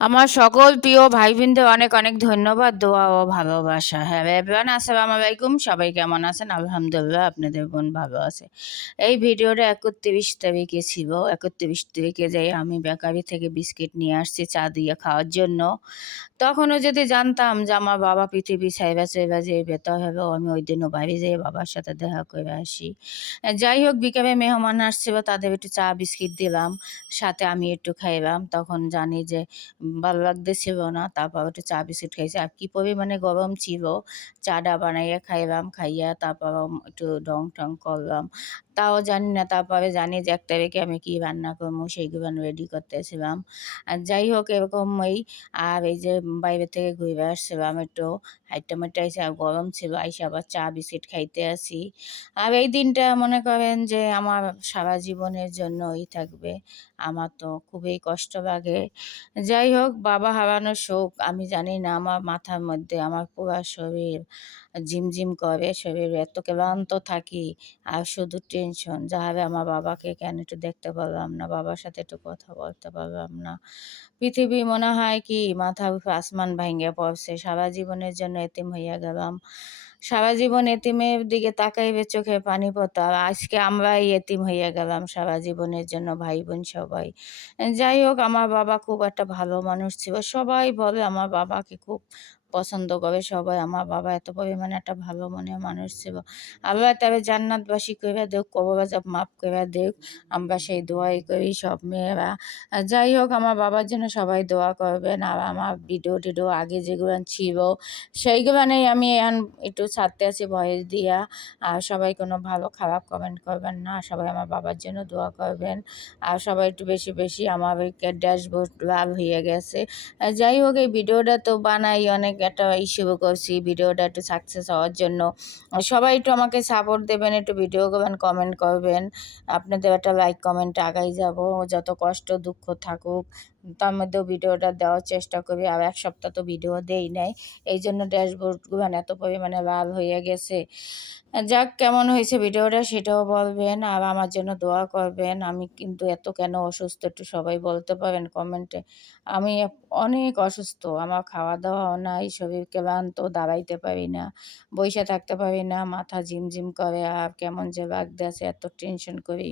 আমার সকল প্রিয় ভাই-বোনদের অনেক, অনেক ধন্যবাদ, দোয়া ও ভালোবাসা। হ্যাঁ, এভরিওয়ান আসসালামু আলাইকুম। সবাই কেমন আছেন? আলহামদুলিল্লাহ আপনাদের বোন ভালো আছে। এই ভিডিওটা ৩১ তারিখে ছিল। ৩১ তারিখে যাই আমি বেকারি থেকে বিস্কিট নিয়ে আসছি চা দিয়ে খাওয়ার জন্য। তখনও যদি জানতাম যে আমার বাবা পৃথিবী ছাইড়া চইলা যাইবে তাহলেও আমি ওইদিনও বাড়ি যেয়ে বাবার সাথে দেখা করে আসি। যাই হোক বিকেলে মেহমান আসছিল তাদের একটু চা বিস্কিট দিলাম। সাথে আমি একটু খাইলাম। তখন জানি যে ভালো লাগতেছিল না। তারপর একটু চা বিস্কুট খাইছি। আর কি পরিমাণে গরম ছিল। চাটা বানাইয়া খাইলাম। খাইয়া তারপর একটু ঢং-টং করলাম। তাও জানি না তারপরে জানি যে ১ তারিখে আমি কি রান্না করবো সেইগুলো রেডি করতেছিলাম। আর যাই হোক এরকমই আর এই যে বাইরে থেকে ঘুরে আসছিলাম একটু হাইট্টা-মাইট্টা আইসা আর গরম ছিল। আইসা আবার চা বিস্কিট খাইতে আসি। আর এই দিনটা মনে করেন যে আমার সারা জীবনের জন্যই থাকবে। আমার তো খুবই কষ্ট লাগে। যাই হোক বাবা হারানোর শোক আমি জানি না আমার মাথার মধ্যে আমার পুরা শরীর ঝিমঝিম করে, শরীর এত ক্লান্ত থাকি আর শুধু টেনশন যে হারে আমার বাবাকে কেন একটু দেখতে পারলাম না, বাবার সাথে একটু কথা বলতে পারলাম না। পৃথিবী মনে হয় কি মাথার উপর আসমান ভাইঙ্গা পড়ছে। সারা জীবনের জন্য এতিম হইয়া গেলাম। সারা জীবন এতিমের দিকে তাকাইবে চোখে পানি পড়তো। আর আজকে আমরাই এতিম হইয়া গেলাম সারা জীবনের জন্য ভাই-বোন সবাই। যাই হোক আমার বাবা খুব একটা ভালো মানুষ ছিল। সবাই বলে আমার বাবাকে খুব পছন্দ করে সবাই। আমার বাবা এত পরিমাণে একটা ভালো মনের মানুষ ছিল। আল্লাহ তারে জান্নাতবাসী কইরা দেউক, কবর আযাব মাফ কইরা দেউক। আমরা সেই দোয়াই করি সব মেয়েরা। যাই হোক আমার বাবার জন্য সবাই দোয়া করবেন। আর আমার ভিডিও-টিডিও আগে যেগুলান ছিল সেইগুলানেই আমি এখন একটু ছাড়তে আছি ভয়েস দিয়া। আর সবাই কোনো ভালো খারাপ কমেন্ট করবেন না। সবাই আমার বাবার জন্য দোয়া করবেন। আর সবাই একটু বেশি, বেশি আমার ওই ড্যাশবোর্ড লাল হইয়া গেছে। যাই হোক এই ভিডিওটা তো বানাই অনেক একটা শুরু করছি ভিডিওটা একটু সাকসেস হওয়ার জন্য। সবাই একটু আমাকে সাপোর্ট দেবেন, একটু ভিডিও করবেন, কমেন্ট করবেন। আপনাদের একটা লাইক কমেন্টে আগাই যাবো। যত কষ্ট দুঃখ থাকুক তার মধ্যেও ভিডিওটা দেওয়ার চেষ্টা করি। আর ১ সপ্তাহ তো ভিডিও দেই নাই। এইজন্য ড্যাশবোর্ডগুলো এত পরিমাণে লাল হইয়া গেছে। যাক কেমন হয়েছে ভিডিওটা সেটাও বলবেন। আর আমার জন্য দোয়া করবেন। আমি কিন্তু এত কেন অসুস্থ একটু সবাই বলতে পারেন কমেন্টে। আমি অনেক অসুস্থ। আমার খাওয়া-দাওয়াও নাই, শরীর ক্লান্ত, দাঁড়াইতে পারি না, বইসা থাকতে পারি না, মাথা ঝিমঝিম করে আর কেমন যে লাগতেছে এত টেনশন করি।